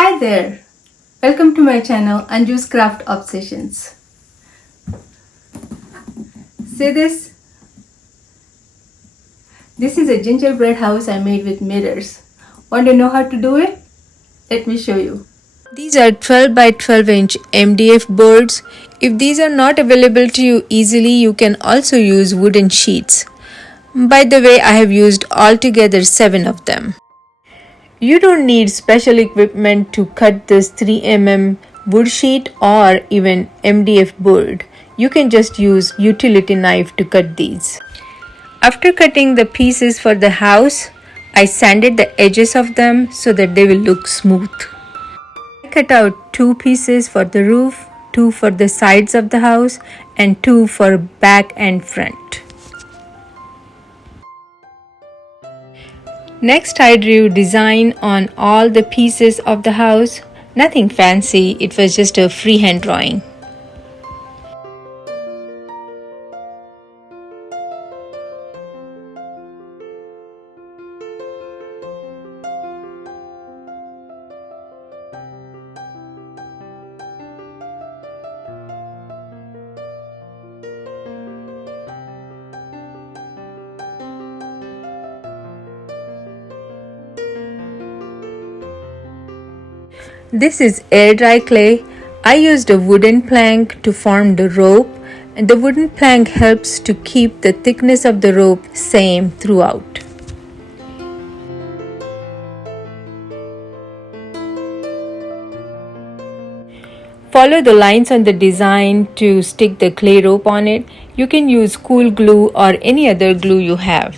Hi there! Welcome to my channel Anju's Craft Obsessions. See this? This is a gingerbread house I made with mirrors. Want to know how to do it? Let me show you. These are 12 by 12 inch MDF boards. If these are not available to you easily, you can also use wooden sheets. By the way, I have used altogether 7 of them. You don't need special equipment to cut this 3 mm wood sheet or even MDF board. You can just use utility knife to cut these. After cutting the pieces for the house, I sanded the edges of them so that they will look smooth. I cut out 2 pieces for the roof, 2 for the sides of the house, and 2 for back and front. Next, I drew design on all the pieces of the house. Nothing fancy, it was just a freehand drawing. This is air dry clay. I used a wooden plank to form the rope, and the wooden plank helps to keep the thickness of the rope same throughout. Follow the lines on the design to stick the clay rope on it. You can use cool glue or any other glue you have.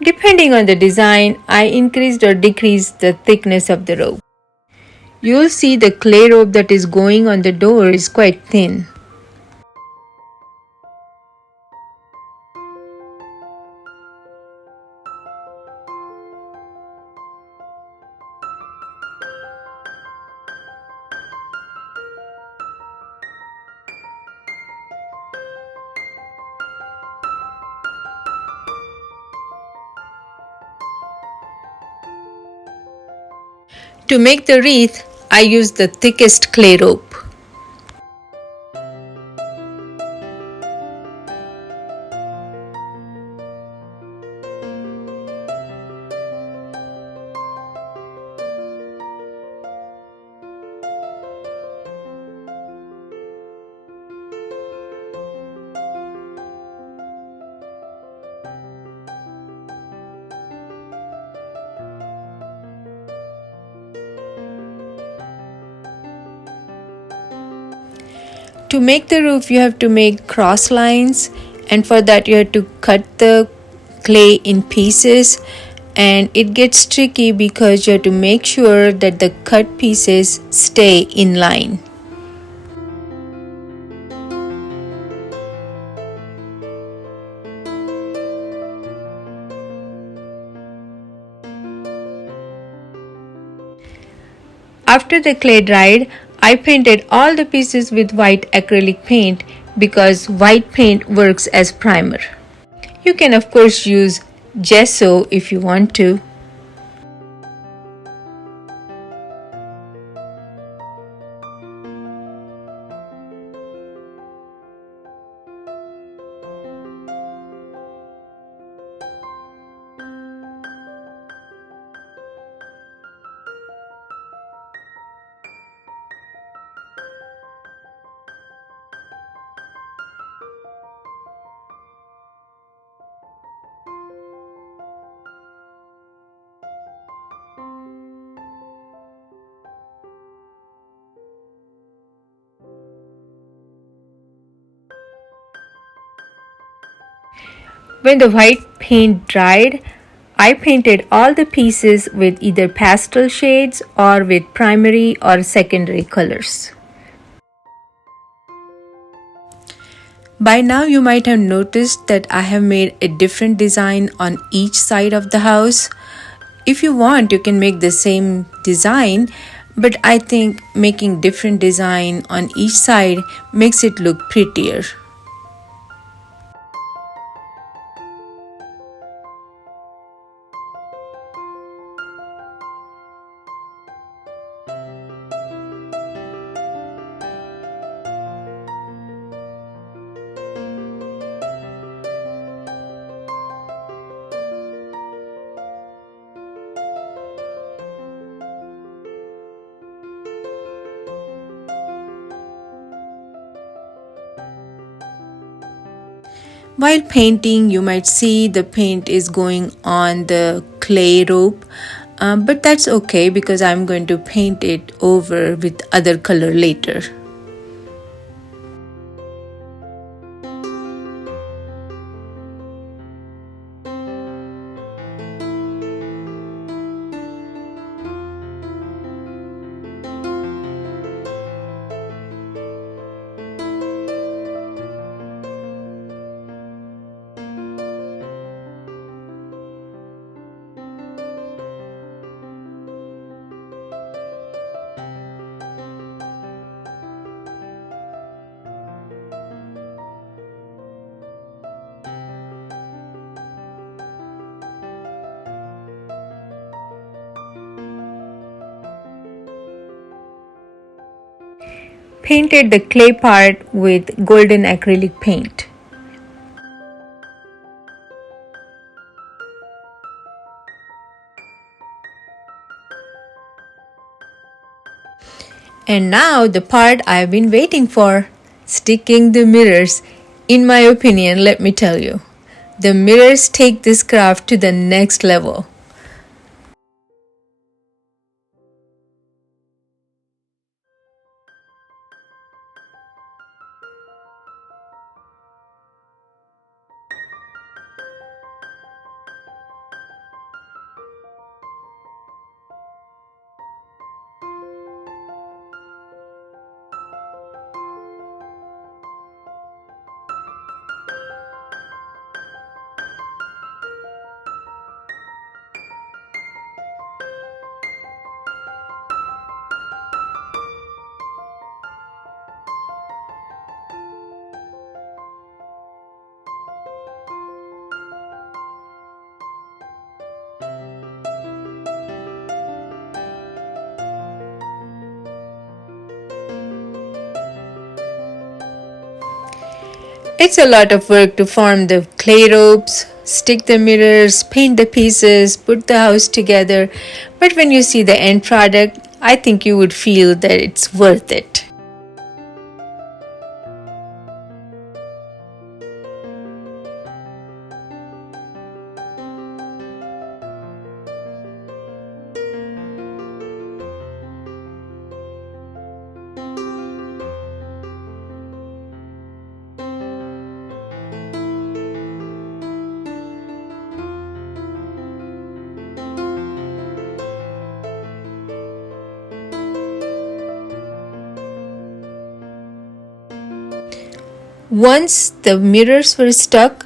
Depending on the design, I increased or decreased the thickness of the rope. You'll see the clay rope that is going on the door is quite thin. To make the wreath, I used the thickest clay rope. To make the roof, you have to make cross lines, and for that you have to cut the clay in pieces, and it gets tricky because you have to make sure that the cut pieces stay in line. After the clay dried, I painted all the pieces with white acrylic paint because white paint works as primer. You can of course use gesso if you want to. When the white paint dried, I painted all the pieces with either pastel shades or with primary or secondary colors. By now you might have noticed that I have made a different design on each side of the house. If you want, you can make the same design, but I think making different design on each side makes it look prettier. While painting, you might see the paint is going on the clay rope, but that's okay because I'm going to paint it over with other color later. Painted the clay part with golden acrylic paint. And now the part I've been waiting for, sticking the mirrors. In my opinion, let me tell you, the mirrors take this craft to the next level. It's a lot of work to form the clay ropes, stick the mirrors, paint the pieces, put the house together, but when you see the end product, I think you would feel that it's worth it. Once the mirrors were stuck,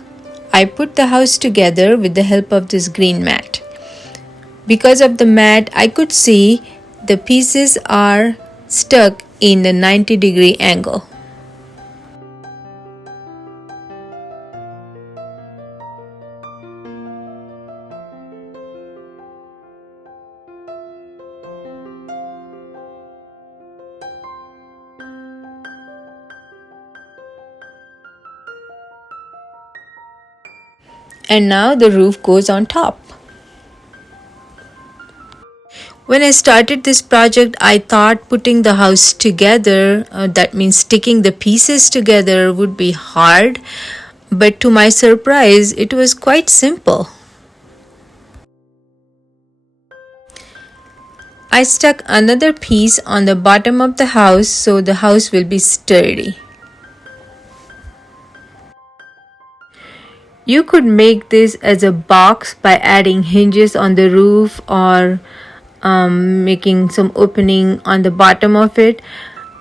I put the house together with the help of this green mat. Because of the mat, I could see the pieces are stuck in a 90-degree angle. And now the roof goes on top. When I started this project, I thought putting the house together, that means sticking the pieces together, would be hard. But to my surprise, it was quite simple. I stuck another piece on the bottom of the house so the house will be sturdy. You could make this as a box by adding hinges on the roof or making some opening on the bottom of it.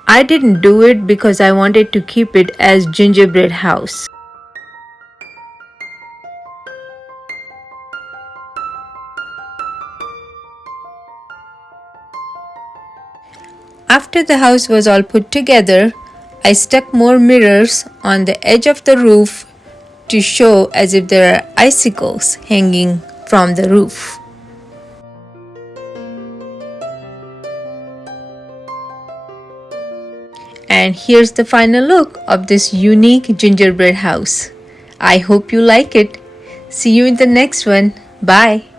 I didn't do it because I wanted to keep it as gingerbread house. After the house was all put together, I stuck more mirrors on the edge of the roof to show as if there are icicles hanging from the roof. And here's the final look of this unique gingerbread house. I hope you like it. See you in the next one. Bye.